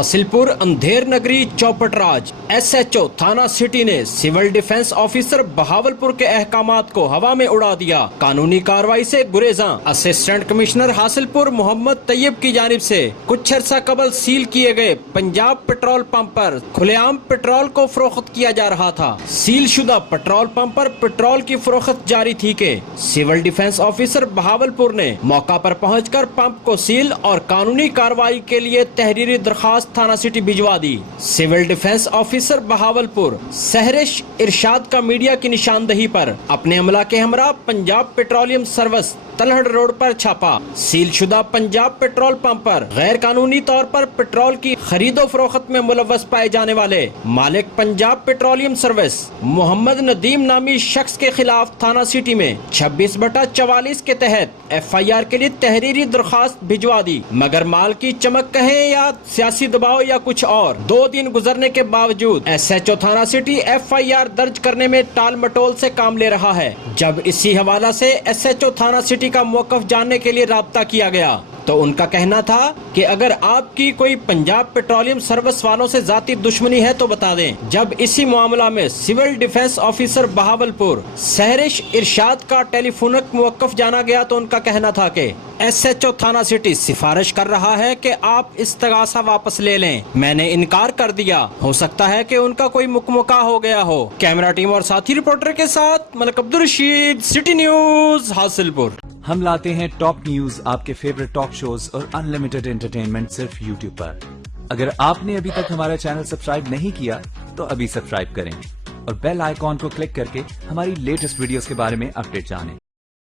Hasilpur Andher Nagari चौपटराज SHO थाना city ने civil defence officer Bahawalpur के अहकामात को हवा में उड़ा दिया। कानूनी कार्रवाई से गुरेजा। असिस्टेंट कमिश्नर हासिलपुर मोहम्मद तैयब की जानिब से कुछ अर्सा कबल सील किए गए पंजाब पेट्रोल पंप पर खुलेआम पेट्रोल को फरोख्त किया जा रहा था। सील शुदा पेट्रोल पंप पर पेट्रोल की फरोख्त जारी थी कि सिविल डिफेंस ऑफिसर बहावलपुर ने मौका पर पहुंचकर पंप को सील और कानूनी कार्रवाई के लिए तहरीरी दरखास्त थाना सिटी भिजवा दी। Civil defence officer Bahawalpur Sehrish Irshad का मीडिया की निशानदही पर अपने अमला के हमरा Punjab petroleum service Talhar road पर छापा। सील शुदा पंजाब पेट्रोल पंप पर गैर कानूनी तौर पर पेट्रोल की खरीदो फरोख्त में मुलव्वस पाए जाने वाले मालिक पंजाब पेट्रोलियम सर्विस मोहम्मद नदीम नामी शख्स के खिलाफ थाना सिटी में 26/44 के तहत FIR के लिए तहरीरी दरखास्त भिजवा दी। मगर माल की चमक कहें या सियासी दबाव या कुछ और, 2 दिन गुजरने के बावजूद SHO थाना सिटी FIR दर्ज करने में टाल मटोल से काम ले रहा है। जब इसी हवाला से SHO थाना सिटी का मौकफ जानने के लिए राब्ता किया गया तो उनका कहना था कि अगर आपकी कोई पंजाब पेट्रोलियम सर्विस वालों से जाती दुश्मनी है तो बता दें। जब इसी मामला में civil defence officer Bahawalpur Sehrish Irshad का टेलीफोनिक मौकफ जाना गया तो उनका कहना था कि SHO थाना सिटी सिफारिश कर रहा है कि आप इस्तगासा वापस ले लें। मैंने इनकार कर दिया। हो सकता है कि उनका कोई मुकमका हो गया हो। कैमरा टीम और साथी रिपोर्टर के साथ मलिक अब्दुल रशीद, सिटी न्यूज हासिलपुर। हम लाते हैं टॉप न्यूज, आपके फेवरेट टॉक शोज और अनलिमिटेड एंटरटेनमेंट सिर्फ YouTube पर। अगर आपने अभी तक हमारा चैनल सब्सक्राइब नहीं किया तो अभी सब्सक्राइब करें और बेल आइकॉन को क्लिक करके हमारी लेटेस्ट वीडियोस के बारे में अपडेट जानें।